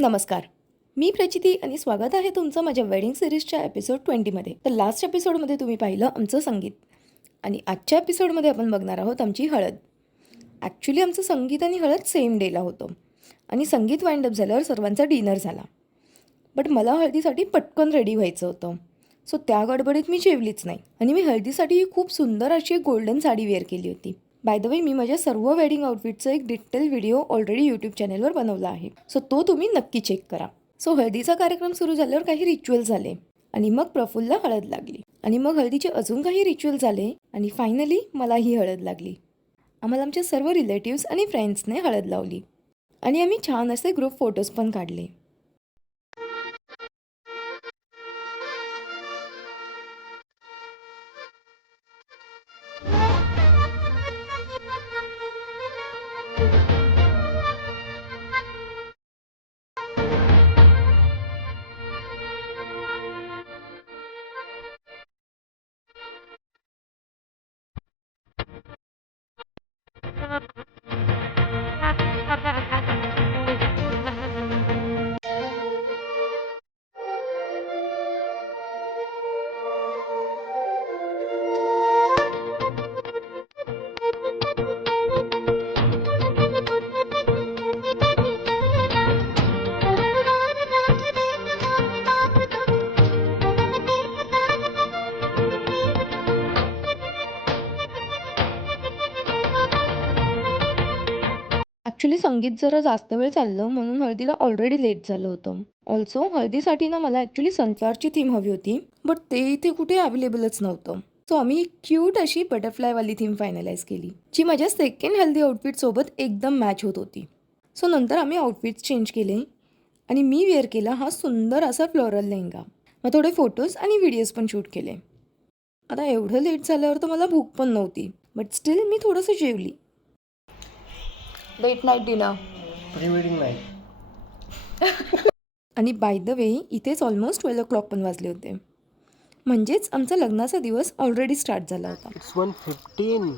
नमस्कार. मी प्रचिती आणि स्वागत आहे तुमचं माझ्या वेडिंग सिरीजच्या एपिसोड 20मध्ये. तर लास्ट एपिसोडमध्ये तुम्ही पाहिलं आमचं संगीत आणि आजच्या एपिसोडमध्ये आपण बघणार आहोत आमची हळद. ॲक्च्युली आमचं संगीत आणि हळद सेम डेला होतं आणि संगीत वाइंडअप झाल्यावर सर्वांचा डिनर झाला. बट मला हळदीसाठी पटकन रेडी व्हायचं होतं. सो त्या गडबडीत मी जेवलीच नाही आणि मी हळदीसाठी खूप सुंदर अशी एक गोल्डन साडी वेअर केली होती. बाय द वे मी माझ्या सर्व वेडिंग आउटफिटचं एक डिटेल व्हिडिओ ऑलरेडी यूट्यूब चॅनलवर बनवला आहे. सो तो तुम्ही नक्की चेक करा. सो हळदीचा कार्यक्रम सुरू झाल्यावर काही रिच्युअल झाले आणि मग प्रफुल्लला हळद लागली आणि मग हळदीचे अजून काही रिच्युअल झाले आणि फायनली मलाही हळद लागली. आम्हाला आमच्या सर्व रिलेटिव्स आणि फ्रेंड्सने हळद लावली आणि आम्ही छान असे ग्रुप फोटोज पण काढले. ॲक्च्युली संगीत जरा जास्त वेळ चाललं म्हणून हळदीला ऑलरेडी लेट झालं होतं. ऑल्सो हळदीसाठी ना मला ॲक्च्युली सनफ्लॉवरची थीम हवी होती, बट ते इथे कुठे अवेलेबलच नव्हतं. सो आम्ही क्यूट अशी बटरफ्लायवाली थीम फायनलाइज केली, जी माझ्या सेकंड हल्दी आउटफिटसोबत एकदम मॅच होत होती. सो नंतर आम्ही आउटफिट्स चेंज केले आणि मी वेअर केला हा सुंदर असा फ्लोरल लेहंगा. मग थोडे फोटोज आणि व्हिडिओज पण शूट केले. आता एवढं लेट झाल्यावर तर मला भूक पण नव्हती, बट स्टील मी थोडंसं जेवली. Late night dinner pre wedding night. आणि बाय द वे इथेच ऑलमोस्ट 12 o'clock पण वाजले होते. म्हणजेच आमचा लग्नाचा दिवस ऑलरेडी स्टार्ट झाला होता. इट्स 1:15.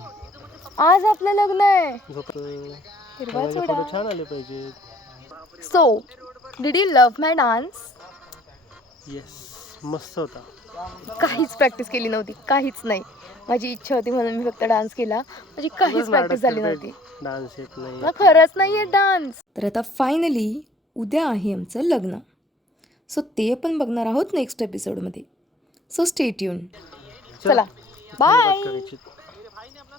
आज आपलं लग्न आहे. हिरवा फोटो चुडा. छान आले पाहिजेत. So did you love my dance? Yes, मस्त होता. काहीच प्रॅक्टिस केली नव्हती, काहीच नाही. माझी इच्छा होती म्हणून मी फक्त डान्स केला. माझी काहीच प्रॅक्टिस झाली नव्हती. डान्स येत नाही. मला खरंच नाही आहे डान्स. तर आता फायनली उद्या आहे आमचं लग्न. सो ते आपण बघणार आहोत नेक्स्ट एपिसोडमध्ये. So stay tune. चला बाय.